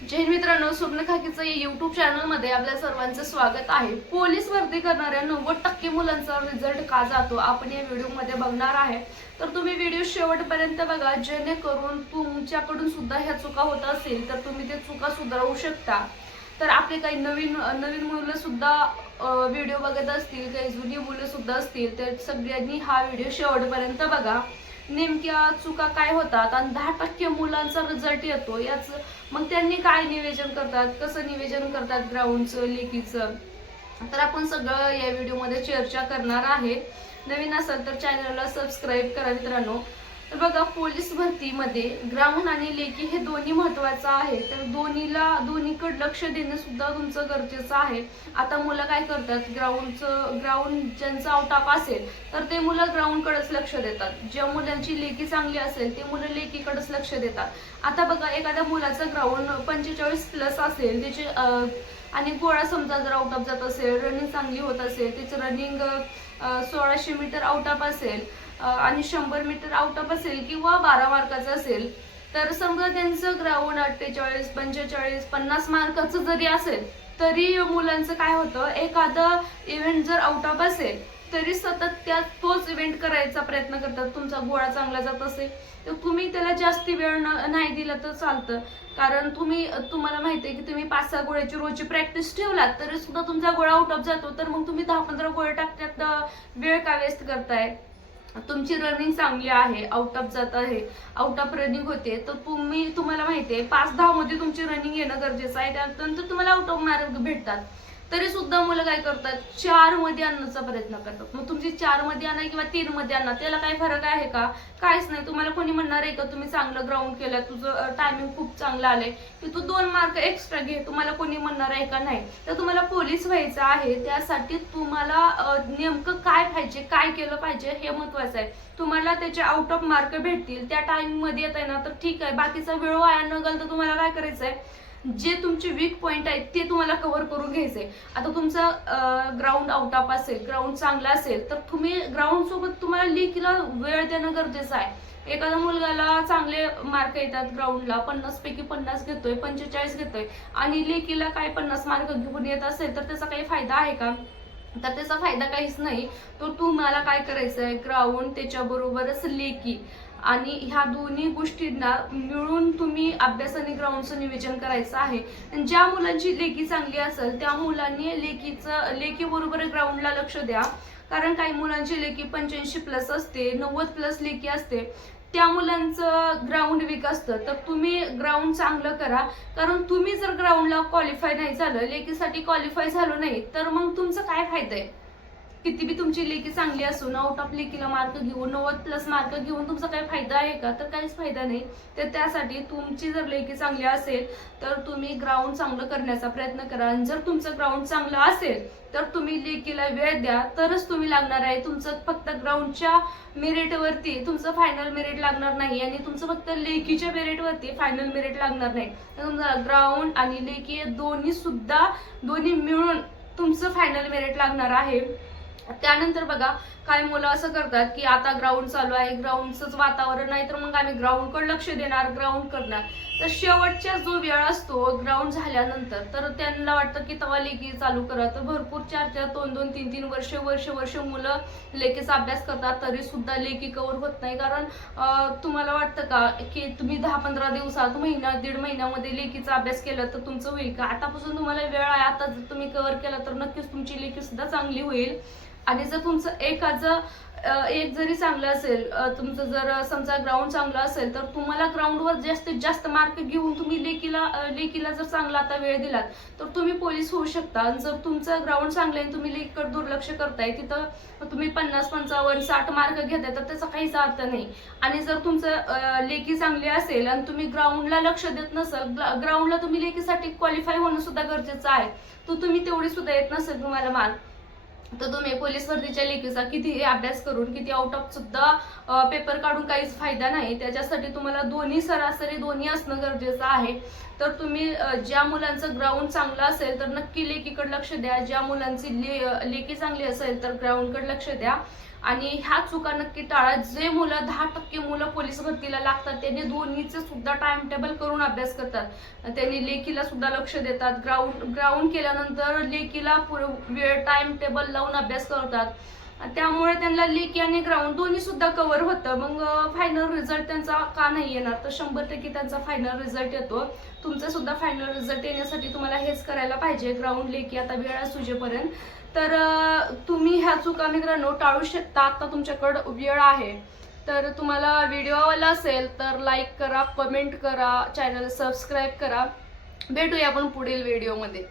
जय हिंद मित्रांनो, स्वप्न खाकीचं YouTube चॅनलमध्ये आपल्या सर्वांचं स्वागत आहे। पोलीस भरती करणाऱ्या 90% मुलांचा रिझल्ट का जातो आपण या व्हिडिओमध्ये बघणार आहे। तर तुम्ही व्हिडिओ शेवटपर्यंत बघा, जेणेकरून तुमच्याकडून सुद्धा ह्या चुका होत असेल तर तुम्ही ते चुका सुधारवू शकता। तर आपले काही नवीन मुलं सुद्धा व्हिडिओ बघत असतील, काही जुनी मुलं सुद्धा असतील, तर सगळ्यांनी हा व्हिडिओ शेवटपर्यंत बघा। नेमक्या चुका काय होतात आणि 10% मुलांचा रिझल्ट येतो याच मग त्यांनी काय नियोजन करतात, कसं नियोजन करतात ग्राउंडचं, लेकीचं, तर आपण सगळं या व्हिडिओमध्ये चर्चा करणार आहे। नवीन असाल तर चॅनलला सबस्क्राईब करा मित्रांनो। तर बघा, पोलीस भरतीमध्ये ग्राउंड आणि लेकी हे दोन्ही महत्त्वाचं आहे। तर दोन्हीकडे लक्ष देणं सुद्धा तुमचं गरजेचं आहे। आता मुलं काय करतात, ग्राउंड ज्यांचं आउट ऑफ असेल तर ते मुलं ग्राउंडकडेच लक्ष देतात, ज्या मुलांची लेकी चांगली असेल ते मुलं लेकीकडेच लक्ष देतात। आता बघा, एखाद्या मुलाचं ग्राउंड 45+ असेल, त्याचे आणि गोळा समजा जर आउट ऑफ जात असेल, रनिंग चांगली होत असेल, त्याचं रनिंग 1600 मीटर आउट ऑफ असेल आणि 100 मीटर आउट ऑफ असेल किंवा 12 मार्काचं असेल, तर समजा त्यांचं ग्राउंड 48, 45, 50 मार्काचं जरी असेल तरी मुलांचं काय होतं, एखादं इव्हेंट जर आउट ऑफ असेल तरी सतत तोच इव्हेंट करायचा प्रयत्न करतात। तुमचा गोळा चांगला जात असेल तर तुम्ही त्याला जास्ती वेळ नाही दिला तर चालतं, कारण तुम्हाला माहिती आहे की तुम्ही 5-6 गोळ्याची रोजची प्रॅक्टिस ठेवलात तरी सुद्धा तुमचा गोळा आउट ऑफ जातो, तर मग तुम्ही 10-15 गोळे टाकण्यात वेळ का वेस्ट करताय। तुमची रनिंग चांगली आहे, आउट ऑफ जात आहे, आउट ऑफ रनिंग होते, तर तुम्हाला माहिती आहे 5-10 मध्ये तुमची रनिंग येणं गरजेचं आहे, त्यानंतर तुम्हाला आउट ऑफ मार्क भेटतात। तरी सुद्धा मुलं काय करतात, 4 मध्ये आणण्याचा प्रयत्न करतात। मग तुमची 4 मध्ये आणा किंवा 3 मध्ये आणा, त्याला काही फरक आहे का? काहीच नाही। तुम्हाला कोणी म्हणणार आहे का तुम्ही चांगलं ग्राउंड केलं, तुझं टायमिंग खूप चांगलं आलंय की तू 2 मार्क एक्स्ट्रा घे, तुम्हाला कोणी म्हणणार आहे का? नाही। तर तुम्हाला पोलीस व्हायचं आहे, त्यासाठी तुम्हाला नेमकं काय पाहिजे, काय केलं पाहिजे हे महत्वाचं आहे। तुम्हाला त्याचे आउट ऑफ मार्क भेटतील, त्या टाइम मध्ये येत आहे ना तर ठीक आहे, बाकीचा वेळ वाया न घालता तुम्हाला काय करायचंय, जे तुमचे वीक पॉइंट आहेत ते तुम्हाला कव्हर करून घ्यायचे। आता तुमचा ग्राउंड आउट ऑफ असेल, ग्राउंड चांगला असेल, तर तुम्ही ग्राउंड सोबत तुम्हाला लेकीला वेळ देणं गरजेचं आहे। एखाद्या मुलगाला चांगले मार्क येतात, ग्राउंडला 50 पैकी 50 घेतोय, 45 घेतोय आणि लेकीला काय 50 मार्क घेऊन येत असेल तर त्याचा काही फायदा आहे का? तर त्याचा फायदा काहीच नाही। तर तुम्हाला काय करायचंय, ग्राउंड त्याच्याबरोबरच लेकी आणि ह्या दोन्ही गोष्टींना मिळून तुम्ही अभ्यासाने ग्राउंडचं नियोजन करायचं आहे। ज्या मुलांची लेकी चांगली असेल त्या मुलांनी लेकी बरोबर ग्राउंडला लक्ष द्या, कारण काही मुलांची लेकी 85+ असते, 90+ लेकी असते, त्या मुलांचं ग्राउंड वीक असतं। तर तुम्ही ग्राउंड चांगलं करा, कारण तुम्ही जर ग्राउंडला क्वालिफाय नाही झालं, लेकीसाठी क्वालिफाय झालो नाही, तर मग तुमचं काय फायदा आहे? किती बी तुमची लेकी चांगली असून आउट ऑफ लेकीला मार्क घेऊन 90+ मार्क घेऊन तुमचा काही फायदा आहे का? तर काहीच फायदा नाही। तर त्यासाठी तुमची जर लेकी चांगली असेल तर तुम्ही ग्राउंड चांगलं करण्याचा प्रयत्न करा, आणि जर तुमचं ग्राउंड चांगलं असेल तर तुम्ही लेकीला वेळ द्या, तरच तुम्ही लागणार आहे। तुमचं फक्त ग्राउंडच्या मेरिटवरती तुमचं फायनल मेरिट लागणार नाही, आणि तुमचं फक्त लेकीच्या मेरिटवरती फायनल मेरिट लागणार नाही। तर तुमचं ग्राउंड आणि लेकी दोन्ही मिळून तुमचं फायनल मेरिट लागणार आहे। त्यानंतर बघा, काही मुलं असं करतात की आता ग्राउंड चालू आहे, ग्राउंडचंच वातावरण आहे, तर मग आम्ही ग्राउंडकडे लक्ष देणार, ग्राउंड करणार। तर शेवटचा जो वेळ असतो ग्राउंड झाल्यानंतर, तर त्यांना वाटतं की तेव्हा लेकी चालू करा, तर भरपूर 4-4, 2-2, 3-3 वर्ष मुलं लेकीचा अभ्यास करतात, तरी सुद्धा लेकी कव्हर होत नाही। कारण तुम्हाला वाटतं का की तुम्ही 10-15 दिवसात, महिना 1.5 महिन्यामध्ये लेकीचा अभ्यास केला तर तुमचं होईल का? आतापासून तुम्हाला वेळ आहे, आता जर तुम्ही कव्हर केला तर नक्कीच तुमची लेकी सुद्धा चांगली होईल। आणि जर तुमचं एक जरी चांगलं असेल, तुमचं जर समजा ग्राउंड चांगलं असेल, तर तुम्हाला ग्राउंडवर जास्तीत जास्त मार्क घेऊन तुम्ही लेकीला जर चांगला आता वेळ दिलात तर तुम्ही पोलीस होऊ शकता। आणि जर तुमचं ग्राउंड चांगलं आहे, तुम्ही लेकीकडे दुर्लक्ष करताय, तिथं तुम्ही 50, 55, 60 मार्क घेताय, तर त्याचा काहीच अर्थ नाही। आणि जर तुमचं लेकी चांगली असेल आणि तुम्ही ग्राउंडला लक्ष देत नसाल, ग्राउंडला तुम्ही लेकीसाठी क्वालिफाय होणं सुद्धा गरजेचं आहे, तर तुम्ही तेवढी सुद्धा येत नसेल तुम्हाला मार्क, तर तुम्ही पोलीस भरतीच्या लेखीचा कितीही अभ्यास करून, किती आउट ऑफ सुद्धा पेपर काढून काहीच फायदा नाही। त्याच्यासाठी तुम्हाला दोन्ही सरासरी दोन्ही असणं गरजेचं आहे। तर तुम्ही ज्या मुलांचं ग्राउंड चांगलं असेल तर नक्की लेकीकडे लक्ष द्या, ज्या मुलांची लेकी चांगली असेल तर ग्राउंडकडे लक्ष द्या। आणि ह्या चुका नक्की टाळा. जे मुलं 10% मुलं पोलीस भरतीला लागतात त्यांनी दोन्हीचे सुद्धा टाइम टेबल करून अभ्यास करतात. त्यांनी लेखीला सुद्धा लक्ष देतात. ग्राउंड केल्यानंतर लेखीला वेळ टाइम टेबल लावून अभ्यास करतात. त्यामुळे त्यांना लेखी आणि ग्राउंड दोन्ही सुद्धा कव्हर होतं. मग फायनल रिझल्ट त्यांचा का नाही येणार, तर 100% त्यांचा फायनल रिझल्ट येतो. तुमचा सुद्धा फायनल रिझल्ट येण्यासाठी तुम्हाला हेच करायला पाहिजे, ग्राउंड लेखी आता वेळ सुजेपर्यंत. तर तुम्ही ह्या चुका मित्रांनो टाळू शकता. आता तुमच्याकडं वेळ आहे. तर तुम्हाला व्हिडिओ आवडला असेल तर लाईक करा, कमेंट करा, चॅनल सबस्क्राईब करा. भेटूया आपण पुढील व्हिडिओमध्ये.